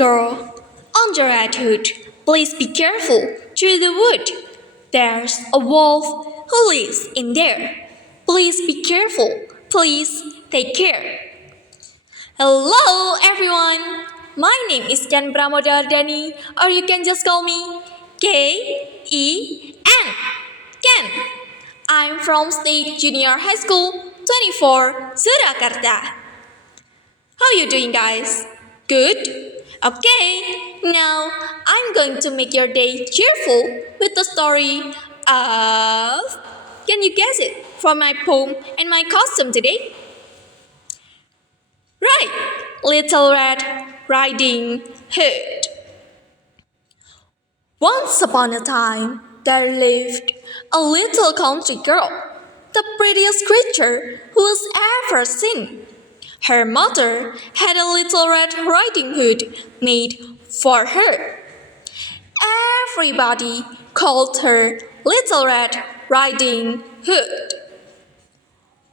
girl, on your Red Hood, please be careful through the wood. There's a wolf who lives in there. Please be careful. Please take care. Hello everyone. My name is Ken Pramodhawardani, or you can just call me Ken. Ken. I'm from State Junior High School 24, Surakarta. How you doing, guys? Good? Okay, now I'm going to make your day cheerful with the story of... Can you guess it? From my poem and my costume today? Right, Little Red Riding Hood. Once upon a time, there lived a little country girl, the prettiest creature who was ever seen. Her mother had a little red riding hood made for her. Everybody called her Little Red Riding Hood.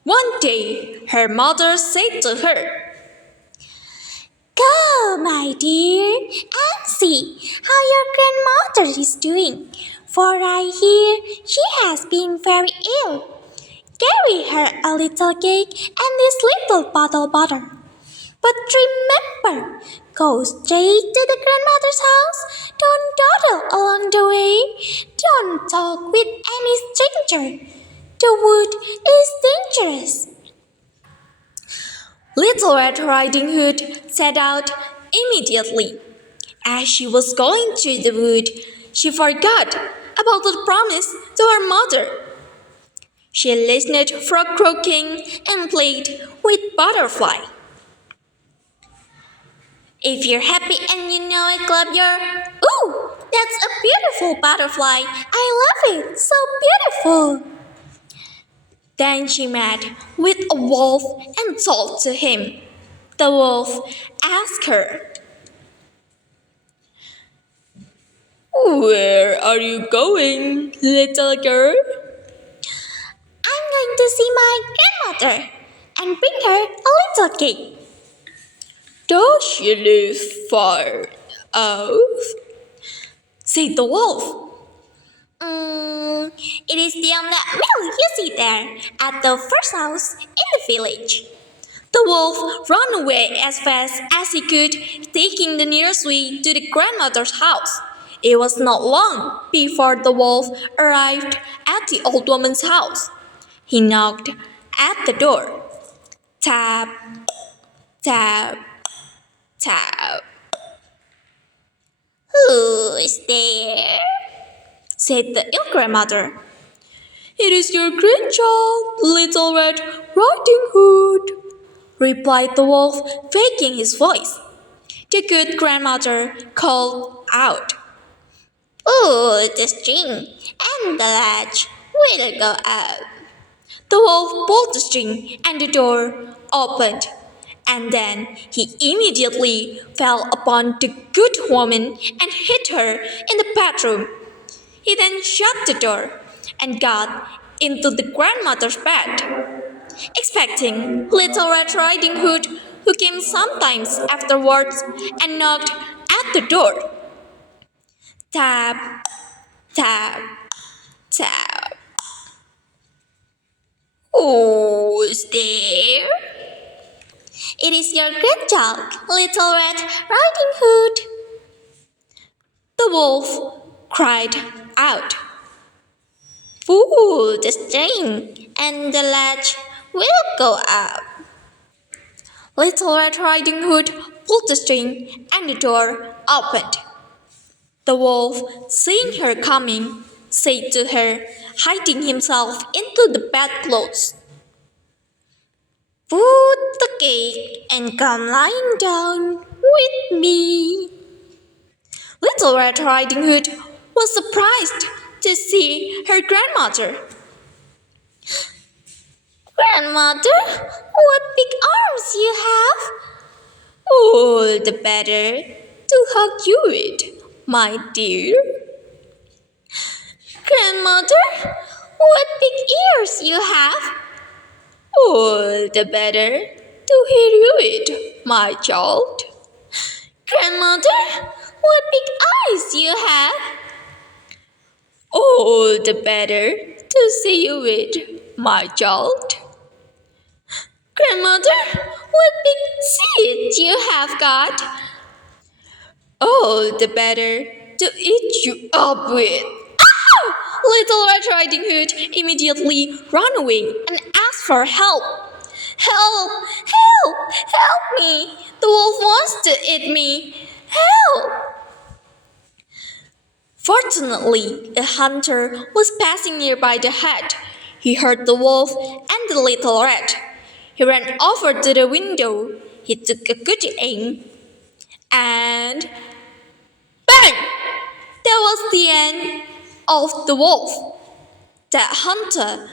One day, her mother said to her, "Go, my dear, and see how your grandmother is doing, for I hear she has been very ill. Carry her a little cake and this little bottle of butter. But remember, go straight to the grandmother's house. Don't dawdle along the way. Don't talk with any stranger. The wood is dangerous." Little Red Riding Hood set out immediately. As she was going through the wood, she forgot about the promise to her mother. She listened to frog croaking and played with butterfly. If you're happy and you know it, clap your... "Ooh, that's a beautiful butterfly. I love it. So beautiful." Then she met with a wolf and talked to him. The wolf asked her, "Where are you going, little girl?" "I'm going to see my grandmother and bring her a little cake." "Does she live far off?" said the wolf. It is beyond that mill you see there, at the first house in the village." The wolf ran away as fast as he could, taking the nearest way to the grandmother's house. It was not long before the wolf arrived at the old woman's house. He knocked at the door. Tap, tap, tap. "Who's there?" said the ill grandmother. "It is your grandchild, Little Red Riding Hood," replied the wolf, faking his voice. The good grandmother called out, "Pull the string, and the latch will go up." The wolf pulled the string and the door opened, and then he immediately fell upon the good woman and hit her in the bathroom. He then shut the door and got into the grandmother's bed, expecting Little Red Riding Hood, who came sometimes afterwards and knocked at the door. Tap, tap, tap. "Who's there?" "It is your grandchild, Little Red Riding Hood." The wolf cried out. "Pull the string, and the latch will go up." Little Red Riding Hood pulled the string and the door opened. The wolf, seeing her coming, said to her, hiding himself into the bedclothes, "Put the cake and come lying down with me." Little Red Riding Hood was surprised to see her grandmother. "Grandmother, what big arms you have!" "All the better to hug you with, my dear." "Grandmother, what big ears you have!" "All the better to hear you with, my child." Grandmother, what big eyes you have! All the better to see you with, my child. Grandmother, what big teeth you have got! All the better to eat you up with. Little Red Riding Hood immediately ran away and asked for help. Help! Help! Help me! The wolf wants to eat me! Help! Fortunately, a hunter was passing nearby the hut. He heard the wolf and the little rat. He ran over to the window. He took a good aim and bang! That was the end of the wolf. That hunter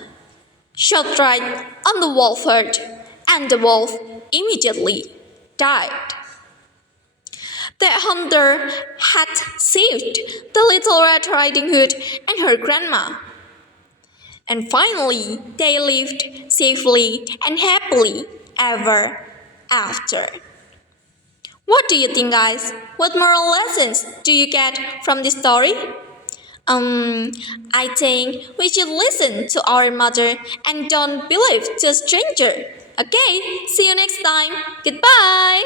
shot right on the wolf herd, and the wolf immediately died. That hunter had saved the little Red Riding Hood and her grandma. And finally, they lived safely and happily ever after. What do you think, guys? What moral lessons do you get from this story? I think we should listen to our mother and don't believe to a stranger. Okay, see you next time. Goodbye.